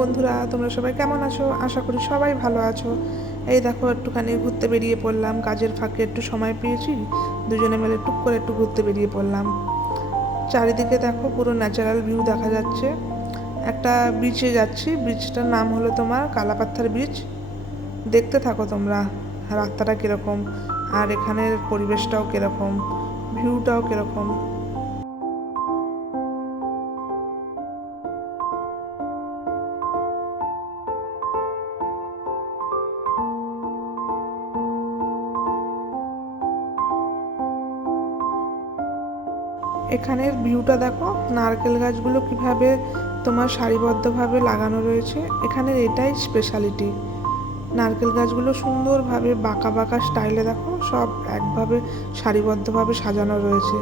বন্ধুরা, তোমরা সবাই কেমন আছো? আশা করি সবাই ভালো আছো। এই দেখো একটুখানি ঘুরতে বেরিয়ে পড়লাম, কাজের ফাঁকে একটু সময় পেয়েছি, দুজনে মিলে টুক করে একটু ঘুরতে বেরিয়ে পড়লাম। চারিদিকে দেখো পুরো ন্যাচারাল ভিউ দেখা যাচ্ছে। একটা বিচে যাচ্ছি, বিচটার নাম হলো তোমার কালাপাত্থার বিচ। দেখতে থাকো তোমরা রাস্তাটা কীরকম আর এখানের পরিবেশটাও কীরকম, ভিউটাও কীরকম। এখানের ভিউটা দেখো, নারকেল গাছগুলো কিভাবে তোমার সারিবদ্ধভাবে লাগানো রয়েছে। এখানের এটাই স্পেশালিটি, নারকেল গাছগুলো সুন্দরভাবে বাঁকা বাঁকা স্টাইলে দেখো সব একভাবে সারিবদ্ধভাবে সাজানো রয়েছে।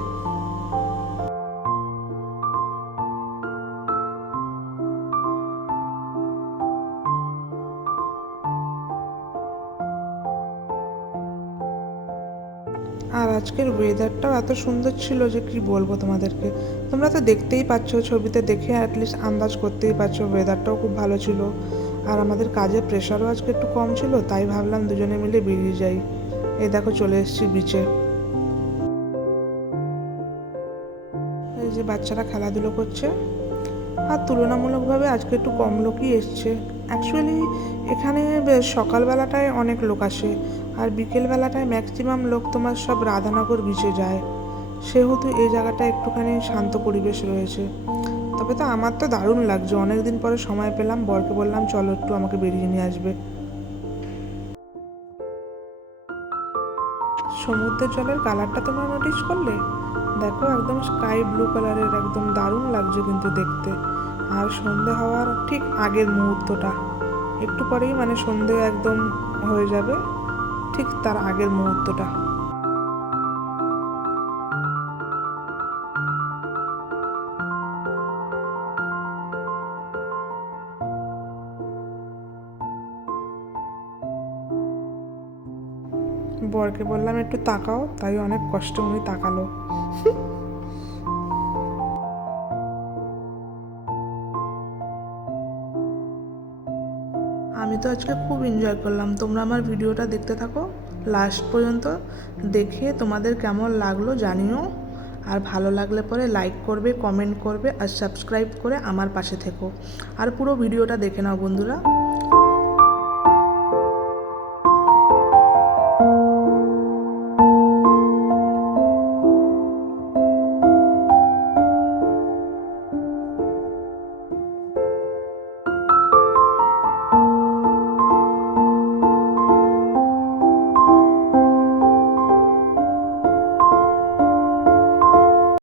আর আজকের ওয়েদারটাও এত সুন্দর ছিল যে কি বলবো তোমাদেরকে। তোমরা তো দেখতেই পাচ্ছ, ছবিতে দেখে অ্যাটলিস্ট আন্দাজ করতেই পারছো ওয়েদারটাও খুব ভালো ছিল। আর আমাদের কাজের প্রেশারও আজকে একটু কম ছিল, তাই ভাবলাম দুজনে মিলে বেরিয়ে যাই। এই দেখো চলে এসেছি বিচে। এই যে বাচ্চারা খেলাধুলো করছে, আর তুলনামূলকভাবে আজকে একটু কম লোকই এসছে। অ্যাকচুয়ালি এখানে সকালবেলাটায় অনেক লোক আসে, আর বিকেলবেলাটায় ম্যাক্সিমাম লোক তোমার সব রাধানগর বিচে যায়, সেহেতু এই জায়গাটা একটুখানি শান্ত পরিবেশ রয়েছে। তবে তো আমার তো দারুণ লাগছে, অনেক দিন পরে সময় পেলাম, বরকে বললাম চলো একটু আমাকে বেরিয়ে নিয়ে আসবে। সমুদ্রের জলের কালারটা তোমরা নোটিস করলে? দেখো একদম স্কাই ব্লু কালারের, একদম দারুণ লাগছে কিন্তু দেখতে। আর সন্ধে হওয়ার ঠিক আগের মুহূর্তটা, একটু পরেই মানে সন্ধে একদম হয়ে যাবে, ঠিক তার আগের মুহূর্তটা। বরকে বললাম একটু তাকাও, তাই অনেক কষ্ট উনি তাকালো। আমি তো আজকে খুব এনজয় করলাম। তোমরা আমার ভিডিওটা দেখতে থাকো লাস্ট পর্যন্ত, দেখে তোমাদের কেমন লাগলো জানিও। আর ভালো লাগলে পরে লাইক করবে, কমেন্ট করবে আর সাবস্ক্রাইব করে আমার পাশে থেকো। আর পুরো ভিডিওটা দেখে নাও বন্ধুরা।